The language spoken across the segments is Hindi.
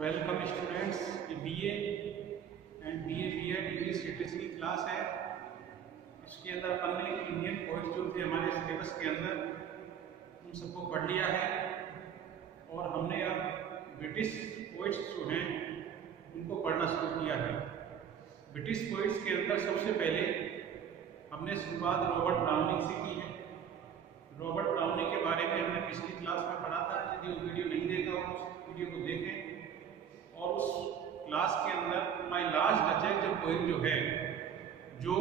Welcome students. ये BA and BEd English literature की क्लास है। इसके अंदर अपन ने इंडियन पोइट्स जो थे हमारे सिलेबस के अंदर उन सबको पढ़ लिया है और हमने अब ब्रिटिश पोइट्स जो हैं उनको पढ़ना शुरू किया है। ब्रिटिश पोइट्स के अंदर सबसे पहले हमने शुरुआत रॉबर्ट ब्राउनिंग से की है। रॉबर्ट ब्राउनिंग के बारे में हमने पिछली क्लास में पढ़ा था। यदि वो वीडियो नहीं देखा हो उस वीडियो को देखें। और उस क्लास के अंदर माय लास्ट डचेस जो पोएम जो है जो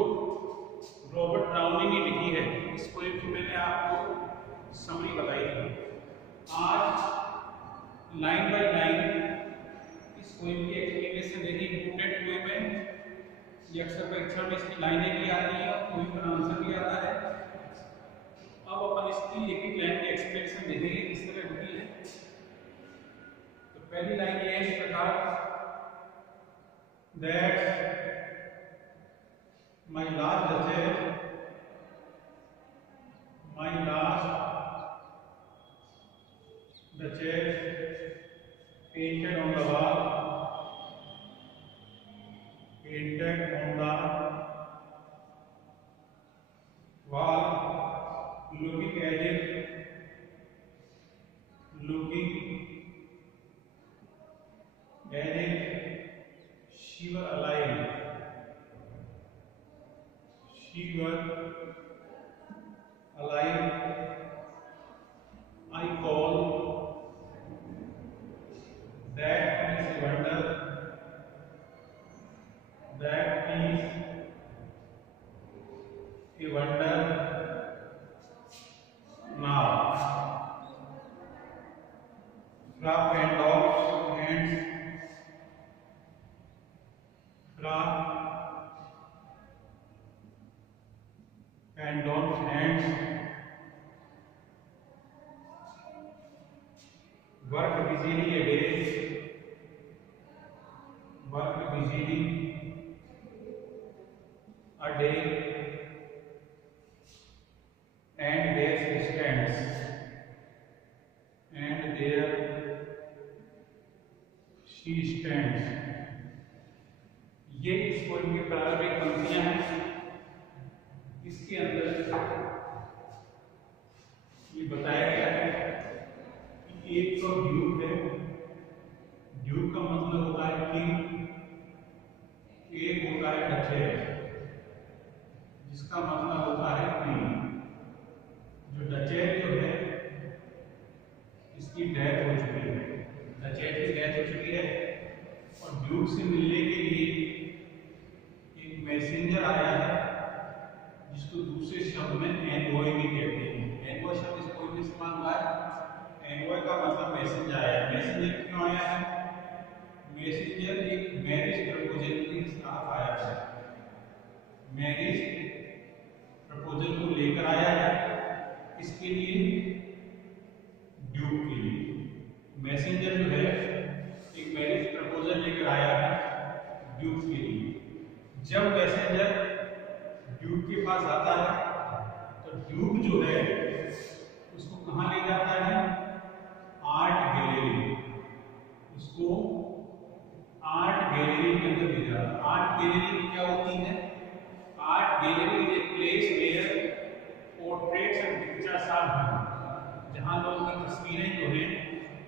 रॉबर्ट ब्राउनिंग ने लिखी है, इस पोएम की मैंने आपको समरी बताई थी। आज लाइन बाय लाइन इस पोएम की एक्सप्लेनेशन देगी। इम्पोर्टेंट पोएम है ये, अक्सर परीक्षा में इसकी लाइनें भी आती हैं और पोएम का आंसर भी आता है। अब अपन इसकी एक एक लाइन की एक्सप्लेनेशन देखेंगे किस तरह होती है। तो पहली लाइन ये है इस प्रकार, that my last duchess painted on the wall, looking as if she were alive. I call that is a wonder. Now, rough and off hands, work busily a day, and there she stands. ये इस पोएम की प्रारंभिक पंक्तियां हैं। इसके अंदर ये बताया गया है कि एक तो ड्यूक है। ड्यूक का मतलब होता है किंग, एक होता है डचेस जिसका मतलब होता है क्वीन। जो डचेस जो है इसकी डेथ हो चुकी है, डचेस की डेथ हो चुकी है और ड्यूक से मिलने के लिए एक मैसेंजर आया है जिसको दूसरे शब्द में एनवॉय भी कहते हैं। एनवॉय शब्द इस पोएम में इस्तेमाल हुआ है। एनवॉय का मतलब मैसेंजर आया है। मैसेंजर क्यों आया है? मैसेंजर एक मैरिज प्रपोजल के साथ आया है, मैरिज प्रपोजल को लेकर आया है। इसके लिए ड्यूक के लिए मैसेंजर जो है एक मैरिज प्रपोजल लेकर आया है ड्यूक के लिए। जब मैसेंजर ड्यूक के पास आता है तो ड्यूक जो है उसको कहां ले जाता है? Art gallery. उसको आर्ट गैलरी के अंदर ले जाता है। आर्ट गैलरी क्या होती है? Art gallery is a place where portraits and pictures are hung. जहां लोगों की तस्वीरें जो हैं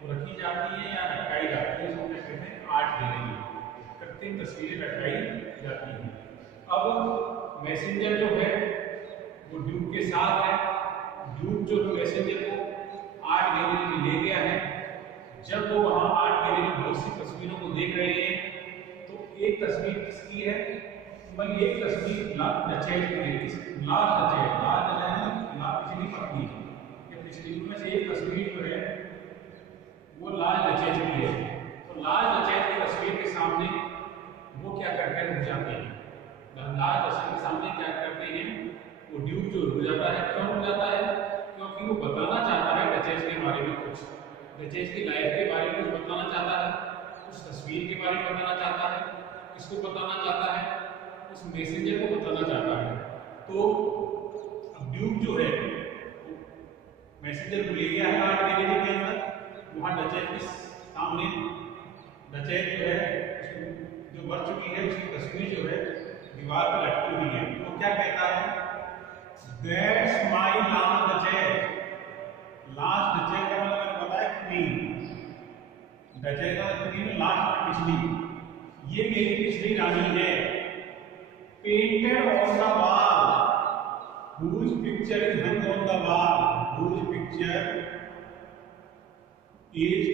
वो रखी जाती हैं या लटकाई जाती है, उसको कहते हैं आर्ट गैलरी। कृत्रिम तस्वीरें लटकाई जाती हैं। अब मैसेंजर जो है वो ड्यूक के साथ है। ड्यूक जो मैसेंजर को आर्ट गैलरी में ले गया है। जब वो वहां आर्ट गैलरी में बहुत सी तस्वीरों को देख रहे हैं तो एक तस्वीर किसकी है? भाई एक तस्वीर लाल डचेस की है। लाल पिछली पत्नी है। पिछली में से एक तस्वीर जो है वो लाल डचेस की है। तो लाल डचेस की तस्वीर के सामने वो क्या करते हैं? रुक जाते हैं। लाल डचेस के सामने क्या करते हैं? वो ड्यूक जो रुक जाता है। क्यों रुक जाता है? क्योंकि वो बताना चाहता है डचेस के बारे में कुछ, डचेस की लाइफ के बारे में कुछ बताना चाहता है, उस तस्वीर के बारे में बताना चाहता है, किसको बताना चाहता है? उस मैसेंजर को बताना चाहता है। तो अब ड्यूक जो है मैसेंजर को ले गया है आर्ट गैलरी के अंदर। वहां डचेस के सामने डचेज जो है जो मर चुकी है उसकी तस्वीर जो है दीवार पर लटकी हुई है। वो क्या कहता है? That's my last duchess. Last duchess का मतलब मैंने बताया क्वीन। डचेज का क्वीन लास्ट पिछली। ये मेरी पिछली रानी है। Painted on the wall, whose picture is hung on the wall, whose picture is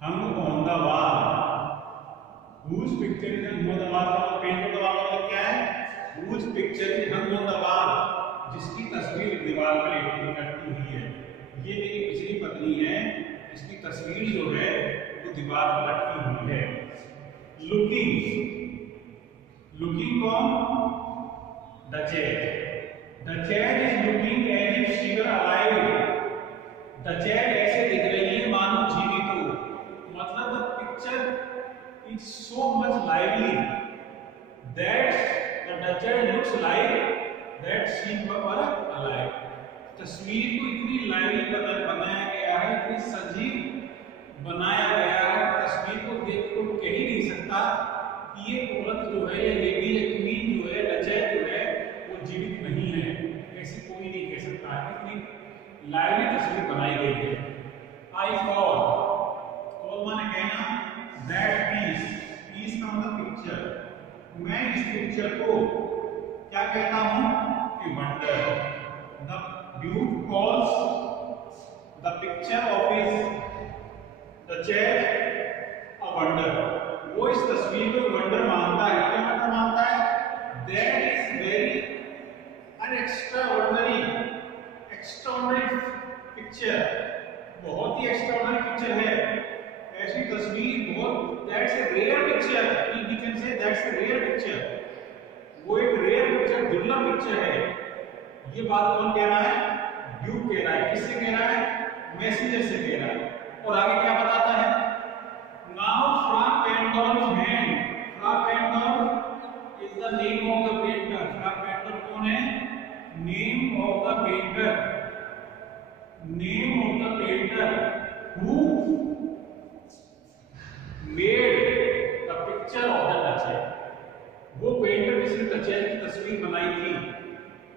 hung on the wall, whose picture is hung on the wall का पेंट on the wall मतलब क्या है? whose picture is hung on the wall, जिसकी तस्वीर दीवार पर लटकी हुई है। ये मेरी पिछली पत्नी है, इसकी तस्वीर जो है वो दीवार पर लटकी हुई है। लुकिंग कौन? Duchess. Duchess is looking as if she were alive. Duchess ऐसे दिख रही है मानो जीवित हो। मतलब the picture is so much lively that the duchess looks like that she were alive. तस्वीर को इतनी लाइवली बनाया गया है, इतनी सजीव बनाया गया है, तस्वीर को देख को कह ही नहीं सकता कि ये औरत जो है, ये लेडी या क्वीन जो है, डचेज जो है वो जीवित नहीं है। ऐसे कोई नहीं कह सकता है, इतनी लाइवली तस्वीर बनाई गई है। आई कॉल माने कहना, दैट पीस का मतलब पिक्चर। मैं इस पिक्चर को क्या कहता हूं कि wonder. The Duke calls the picture of his duchess a wonder. वो इस तस्वीर को वंडर मानता है। क्या वंडर मानता है? That is very an extraordinary picture. बहुत ही एक्स्ट्राऑर्डिनरी पिक्चर है। ऐसी तस्वीर बहुत, that's a rare picture. We can say that's a rare picture. वो एक रेयर पिक्चर, दुर्लभ पिक्चर है। ये बात कौन कह रहा है? ड्यूक कह रहा है। किससे कह रहा है? मैसेंजर से कह रहा है। और आगे क्या बताता है? Now Fra Pandolf's hand. Fra Pandolf is the name of the painter. Fra Pandolf कौन है? Name of the painter. Name of the painter who made the picture of the Duchess. वो पेंटर जिसने डचेज की तस्वीर बनाई थी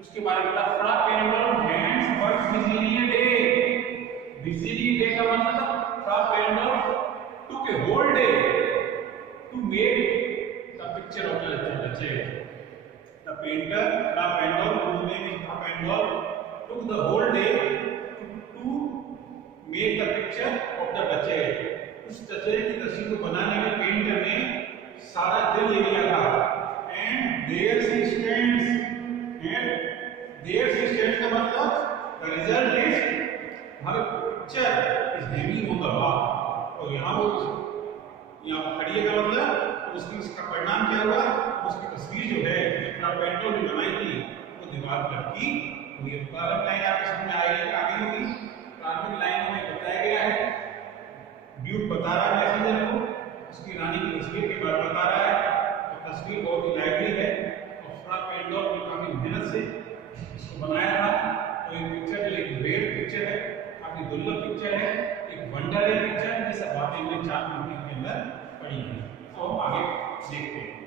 उसके बारे में बता। Fra Pandolf's hands worked busily a day. Busily day का मतलब Fra Pandolf took a whole day to make the picture of the Duchess. The painter Fra Pandolf, whose name is Fra Pandolf, took the whole day to make the picture of the Duchess. उस डचेज की तस्वीर को बनाने में पेंटर ने सारा दिन ले लिया था। And there she stands. And there she stands का मतलब the result is her picture is hanging on the wall. और यहाँ खड़ी है का मतलब उसकी इसका परिणाम क्या हुआ? उसकी तस्वीर जो है जो पेंटर ने बनाई थी वो दीवार पर लटकी हुई है। प्रारंभिक लाइन आपके समझ में आ गई होगी। प्रारंभिक लाइन में बताया गया है, ड्यूक बता रहा है मैसेंजर को उसकी रानी की तस्वीर के बारे में बता रहा है। और तस्वीर बहुत ही लाइवली है और फ्रा पेंडोर ने काफी मेहनत से इसको बनाया था। तो ये पिक्चर जो एक रेयर पिक्चर है, काफी दुर्लभ पिक्चर है, एक वंडर है पिक्चर। ये सब बातें हमने 4 मिनट के अंदर पढ़ी हैं। तो हम आगे देखते हैं।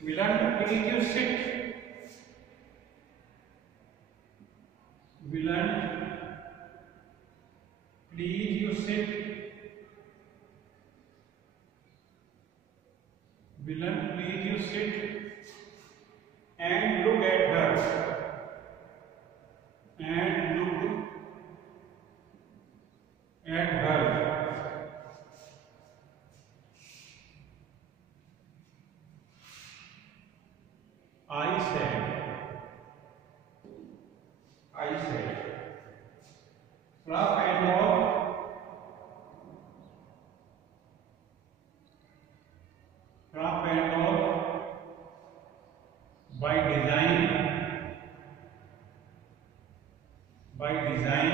Villain, please you sit. Villain, please you sit. Villain, please you sit and look at her. And look at her. I said, by design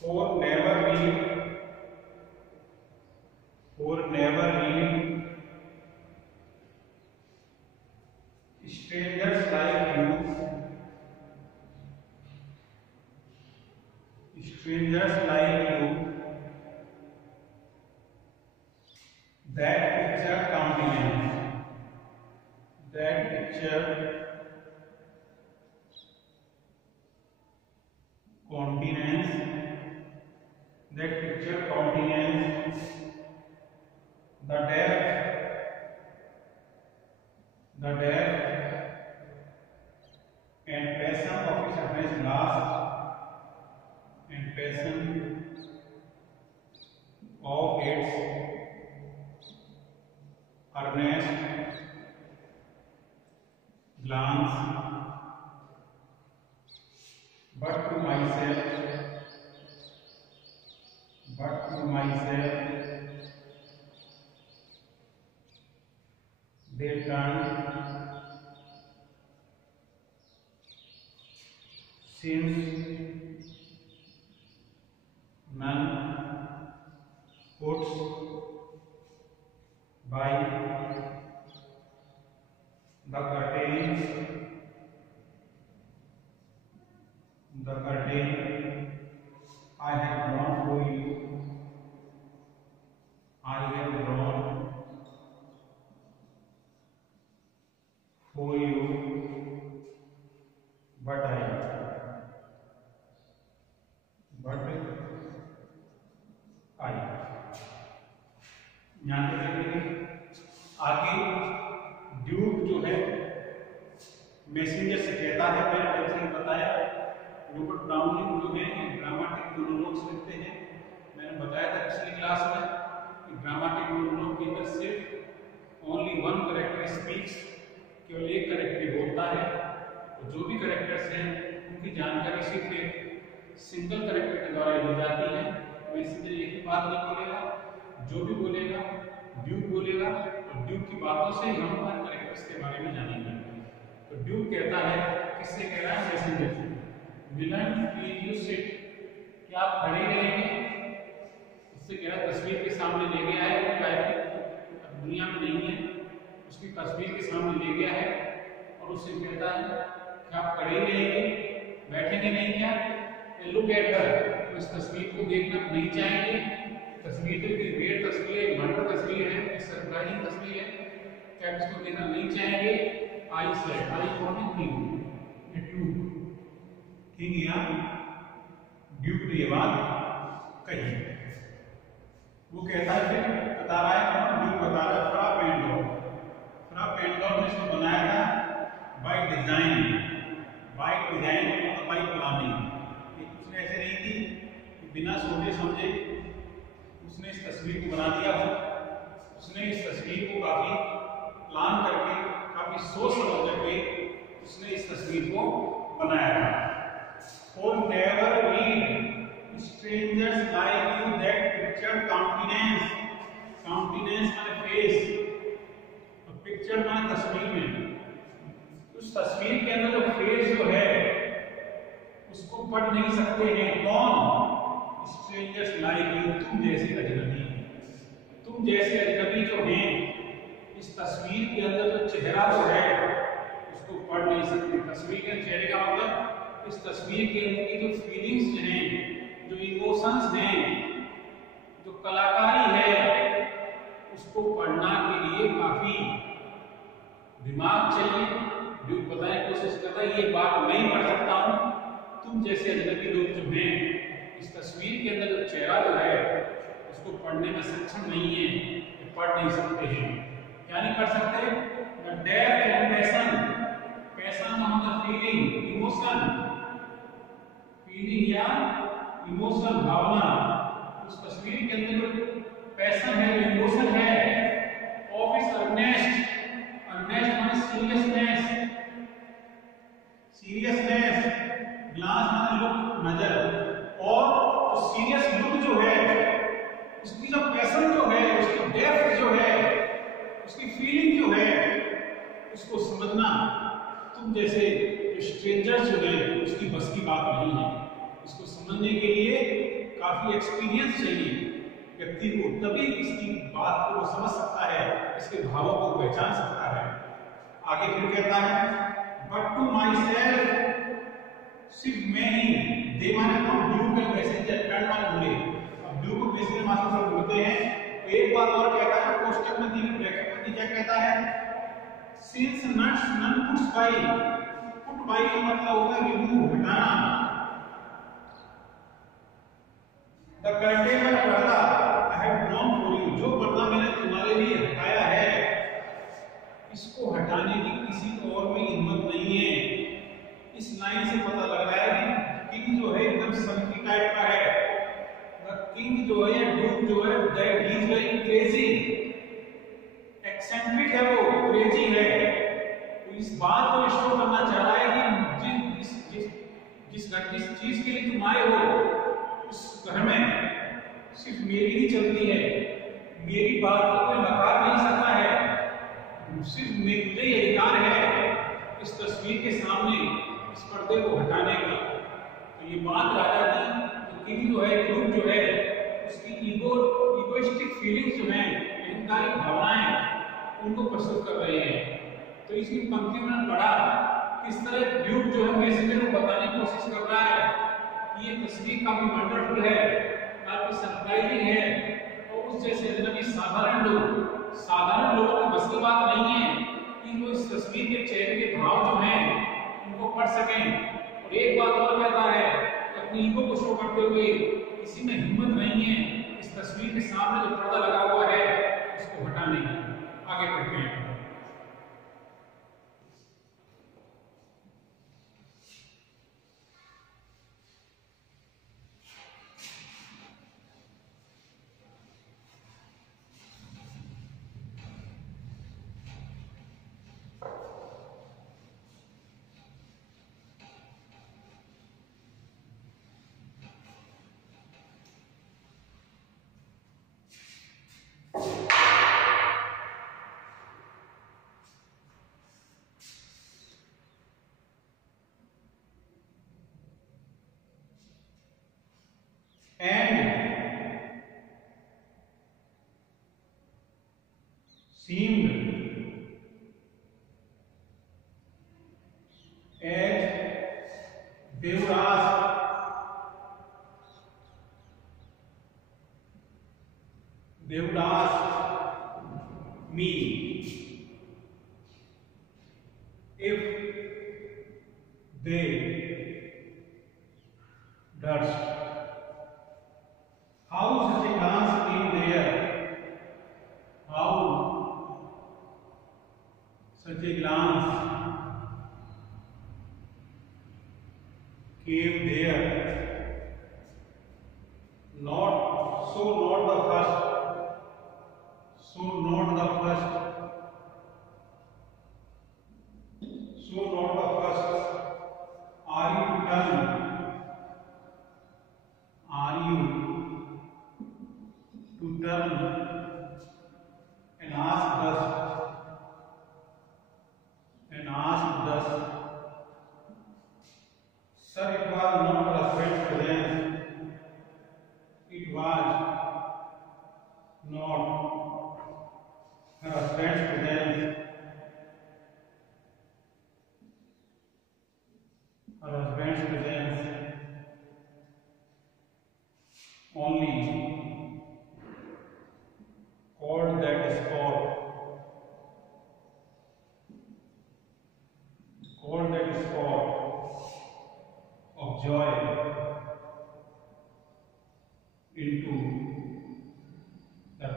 for never read strangers like you that picture countenance that picture countenance the depth and passion of its earnest last and passion of its earnest glance, but to myself they turn since none puts by the curtain I have drawn for you. I have drawn for you, but I यहाँ पे देखिए आगे ड्यूक जो है मैसेंजर से कहता है, मैंने आपको बताया रॉबर्ट ब्राउनिंग जो है ड्रामेटिक मोनोलॉग्स लिखते हैं। मैंने बताया था पिछली क्लास में कि ड्रामेटिक मोनोलॉग के अंदर सिर्फ ओनली वन कैरेक्टर स्पीक्स, केवल एक कैरेक्टर बोलता है और जो भी कैरेक्टर्स हैं उनकी जानकारी सिर्फ एक सिंगल कैरेक्टर के द्वारा दी जाती है। मैसेंजर एक ही बात नहीं बोलेगा, जो भी बोलेगा ड्यूक बोलेगा और ड्यूक की बातों से हम हर कैरेक्टर्स के बारे में जानेंगे। तो ड्यूक कहता है, किससे कह रहा है? मैसेंजर से। विलन प्लीज यू सिट, क्या आप खड़े रहेंगे? उससे कह रहा है तस्वीर के सामने ले गया है, दुनिया में नहीं है, उसकी तस्वीर के सामने ले गया है और उससे कहता है क्या आप खड़े रहेंगे, बैठेंगे नहीं क्या? लुक एट हर, इस तस्वीर को देखना नहीं चाहेंगे। तस्वीर तो रेयर तस्वीर है, मर्डर तस्वीर है, सरप्राइजिंग तस्वीर है, क्या इसको देखना नहीं चाहेंगे? आई सेड, आई कौन है? किंग, ये ड्यूक, किंग या ड्यूक ने ये बात कही। वो कहता है, फिर बता रहा है, ड्यूक बता रहा है फ्रा पेंडोर ने इसको बनाया था बाय डिजाइन बाय प्लानिंग। उसने ऐसे नहीं की कि बिना सोचे समझे उसने इस तस्वीर को बना दिया हो। उसने इस तस्वीर को काफी प्लान करके, काफी सोच समझ करके उसने इस तस्वीर को बनाया था। For never read strangers like you that picture countenance माने फेस, तो पिक्चर माने तस्वीर में, उस तस्वीर के अंदर जो फेस जो है उसको पढ़ नहीं सकते हैं। कौन? स्ट्रेंजर्स लाइक यू, तुम जैसे अजनबी जो हैं, इस तस्वीर के अंदर जो चेहरा जो है उसको पढ़ नहीं सकते। तस्वीर के चेहरे का मतलब इस तस्वीर के अंदर की जो फीलिंग्स हैं, जो इमोशंस हैं, जो कलाकारी है, उसको पढ़ना के लिए काफी दिमाग चाहिए। जो बताने की कोशिश करता है ये बात नहीं पढ़ सकता हूँ, तुम जैसे अजनबी लोग जो हैं इस तस्वीर के अंदर जो चेहरा जो है उसको पढ़ने में सक्षम नहीं है, ये पढ़ नहीं सकते हैं। क्या नहीं पढ़ सकते? The depth and passion मतलब फीलिंग, या इमोशनल भावना, उस तस्वीर के अंदर जो पैशन है, इमोशन है, ऑफ इज अर्नेस्ट माने सीरियसनेस, ग्लास माने लुक, नजर, और तो सीरियस लुक जो है, उसकी जो पैशन जो है, उसकी डेप्थ जो है, उसकी फीलिंग जो है, उसको समझना तुम जैसे स्ट्रेंजर्स जो है उसकी बस की बात नहीं है। इसको समझने के लिए काफी एक्सपीरियंस चाहिए व्यक्ति को, तभी इसकी बात को वो समझ सकता है, इसके भावों को पहचान सकता है। आगे फिर कहता है, बट टू माई सेल्फ, सिर्फ मैं ही, दे माने तो ड्यूक एंड मैसेंजर, पेन माने बोले, अब ड्यूक और मैसेंजर मास्टर से बोलते हैं। तो एक बात और कहता है, क्वेश्चन में दी ब्रैकेट में क्या कहता है, since none puts by, put by का मतलब होता है रिमूव, हटाना। द कर्टेन का पर्दा I have drawn for you, जो पर्दा मैंने तुम्हारे लिए हटाया है, इसको हटाने की किसी और में हिम्मत नहीं है। इस लाइन से पता लग रहा है कि किंग जो है एकदम संकी टाइप का है। द किंग जो है, ड्यूक जो है, that he is very crazy, eccentric है, वो क्रेजी है। तो इस बात को शो करना चाह रहा है कि जिस चीज के लिए तुम आए हो, उस घर में सिर्फ मेरी ही चलती है, मेरी बात को कोई नकार नहीं सकता है, सिर्फ मुझे ये अधिकार है इस तस्वीर के सामने इस पर्दे को हटाने का। तो ये बात राजा की, तो किंग जो है, ड्यूक जो है, उसकी इगोइस्टिक फीलिंग्स जो है, अहंकारिक भावनाएं, उनको प्रस्तुत कर रहे हैं। तो इसकी पंक्ति में पढ़ा किस तरह ड्यूक जो है मैसेंजर को बताने की कोशिश कर रहा है कि ये तस्वीर काफी वंडरफुल है, काफी सरप्राइजिंग है, और उस जैसे अजनबी साधारण लोगों की बस की बात नहीं है कि वो इस तस्वीर के चेहरे के भाव जो हैं उनको पढ़ सकें। और एक बात और कहता है, अपनी ईगो को शो करते हुए, किसी में हिम्मत नहीं है इस तस्वीर के सामने जो पर्दा लगा हुआ है उसको हटाने की। आगे बढ़ते हैं। And seemed as they would ask me if they durst. How such a glance came there? How such a glance came there? Not so, not the first. So not the first. So not the first. Are you to turn? Are you to turn and ask thus, sir, it was not her husband's presence, it was not her husband's presence, only called that spot of joy into the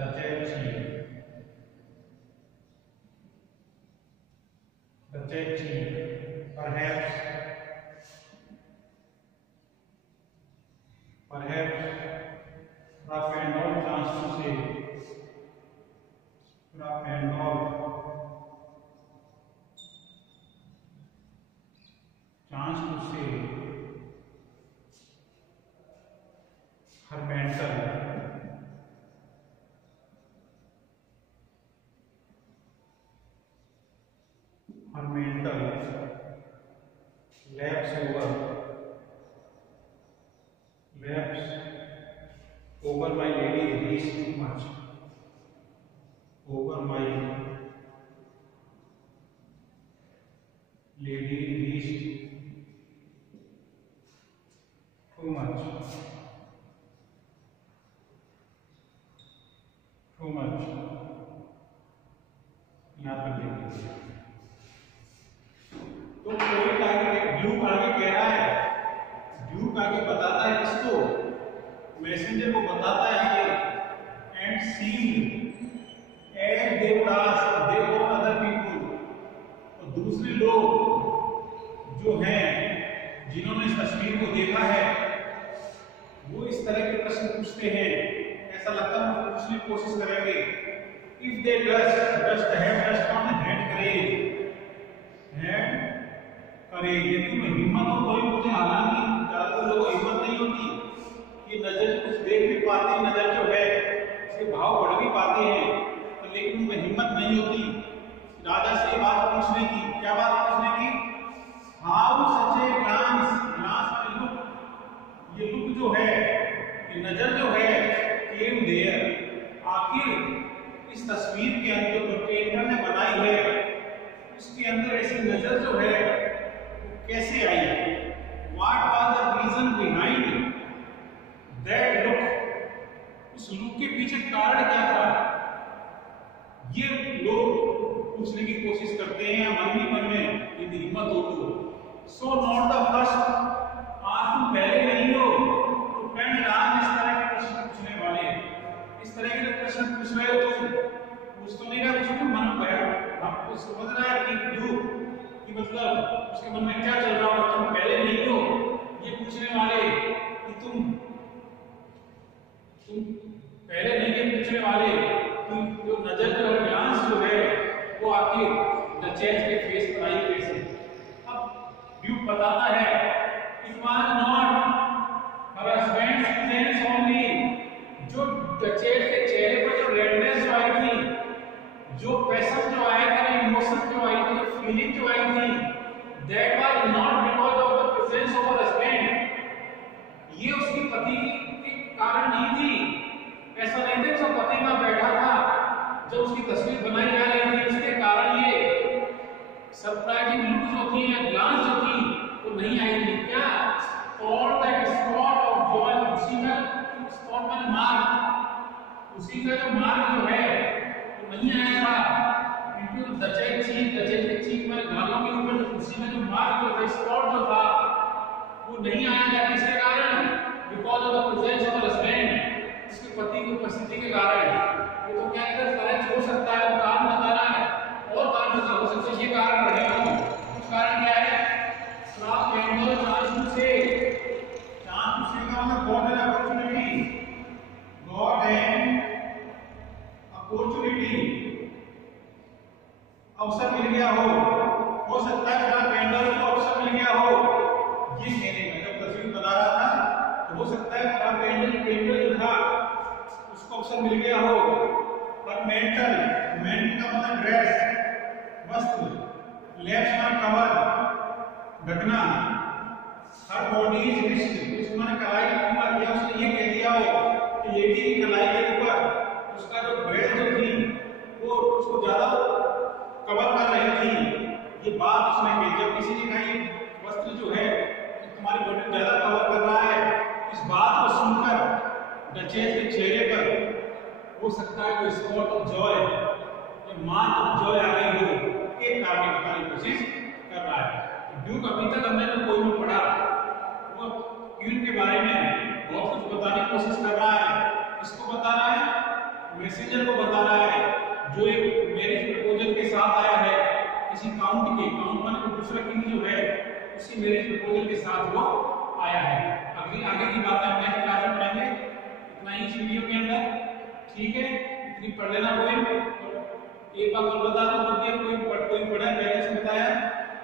Duchy. Perhaps rough and all chance to say, rough and all chance to say mental, her mental lapse over my lady reached too much, over my lady reached too much, यहाँ तक देखिए। तो पॉइंट आगे ड्यूक आगे कह रहा है, ड्यूक आगे बताता है किसको, मैसेंजर को बताता है आगे, and seen as they task they on other people, और दूसरे लोग जो हैं जिन्होंने इस तस्वीर को देखा है वो इस तरह के प्रश्न पूछते हैं, ऐसा लगता है वो पूछने की कोशिश करेंगे। If they dust on hand courage, यदि तुम्हें हिम्मत हो तो ही मुझे, हालांकि ज्यादातर लोगों को हिम्मत नहीं होती कि नजर कुछ देख भी पाते हैं, नजर जो है उसके भाव पढ़ भी पाते हैं, तो लेकिन उनमें हिम्मत नहीं होती राजा से बात पूछने की। क्या बात पूछने की? How such a glance, look, ये लुक जो है, ये नजर जो है, केम देयर, आखिर इस तस्वीर के अंदर जो पेंटर ने बनाई है उसके अंदर ऐसी नजर जो है कैसे आई? What was the reason behind that look? उस लुक के पीछे कारण क्या था? ये लोग पूछने की कोशिश करते हैं मन ही मन में, यदि हिम्मत हो तो। So not the first, आज तुम पहले नहीं हो तो फ्रेंड, आज इस तरह के प्रश्न पूछने वाले, इस तरह के प्रश्न पूछ रहे हो तुम, पूछ तो नहीं रहा कुछ, मन में आपको समझ रहा है कि ड्यूक कि मतलब उसके मन में क्या चल रहा होगा, तुम पहले नहीं हो ये पूछने वाले कि तुम पहले नहीं ये पूछने वाले कि जो नजर जो ग्लांस जो है वो आखिर डचेस के फेस पर आई कैसे? अब ड्यूक बताता है it was not her husband's presence only, जो डचेस के चेहरे पर जो रेडनेस जो आई थी, जो पैशन जो आया था, इमोशन जो आई थी, जो फीलिंग जो आई थी, that was not because of the presence of her husband, ये उसकी पति के कारण नहीं थी। ऐसा नहीं था कि पति का बैठा था जब उसकी तस्वीर बनाई जा रही थी, उसके कारण ये सरप्राइजिंग लुक जो थी या ग्लांस जो थी वो नहीं आई थी। क्या? और दैट स्पॉट ऑफ जॉय, उसी का स्पॉट में मार्क, उसी का जो मार्क जो है नहीं आया था, क्योंकि डचेस के चीक में गालों के ऊपर उसी में जो मार्क जो था, स्पॉट जो था वो नहीं आया था। किसके कारण? Because of the presence of the husband, उसके पति की उपस्थिति के कारण। ये तो क्या इधर फर्ज हो सकता है, कारण बताना है, और कारण हो सकता है, ये कारण रहे हो। कुछ कारण क्या है? श्राप एंगल चांस से का मतलब God and opportunity, God and opportunity, अवसर मिल गया हो सकता है जरा पेंडर को अवसर मिल गया हो, ये कहने का जब तस्वीर बना रहा था तो हो सकता है जरा पेंडर जो था उसको अवसर मिल गया हो। पर मेंटल का मतलब ड्रेस, वस्त्र, लेफ्ट मार्क कवर, ढकना, हर बॉडी इज रिस्ट, उसने कलाई के ऊपर किया, उसने ये कह दिया हो कि लेडी की कलाई के ऊपर उसका जो ड्रेस जो थी वो उसको ज्यादा कवर कर रही थी। ये बात उसने कही, जब किसी ने कहा वस्त्र जो है तुम्हारी बॉडी ज्यादा कवर कर रहा है, इस बात को सुनकर डचेस के चेहरे पर हो सकता है कोई spot of joy, mark of joy आ गई हो, एक कारण बताने की कोशिश कर रहा है। ड्यूक अभी तक हमने जो कोई में पढ़ा वो क्वीन के बारे में बहुत कुछ बताने की कोशिश कर रहा है। इसको बता रहा है, मैसेंजर को बता रहा है जो एक मैरिज प्रपोजल के साथ आया है, किसी काउंट माने दूसरा किंग जो है उसी मैरिज प्रपोजल के साथ वो आया है। आगे की बातें हम नेक्स्ट क्लास में पढ़ेंगे, इतना ही इस वीडियो के अंदर, ठीक है? इतनी पढ़ लेना। कोई एक बात और बता दूं, जब कोई पढ़ा पहले से बताया,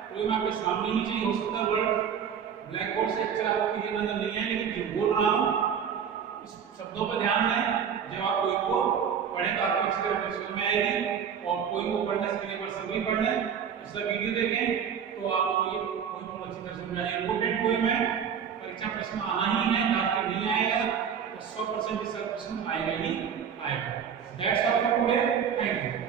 कोई मैं आपके सामने ही चाहिए, हो सकता है वर्ड ब्लैक बोर्ड से अक्षर आपको क्लियर नजर नहीं आए, लेकिन जो बोल रहा हूँ शब्दों पर ध्यान दें। जब आप कोई को पढ़ें तो आपको अच्छी तरह समझ में आएगी, और कोई को पढ़ने से पहले सभी पढ़ लें, उसका वीडियो देखें तो आपको ये कोई बहुत अच्छी तरह समझ में आएगी। इंपोर्टेंट कोई में परीक्षा प्रश्न आना ही है, ना कि नहीं आएगा तो 100% इसका प्रश्न आएगा ही आएगा। That's all for today, thank you.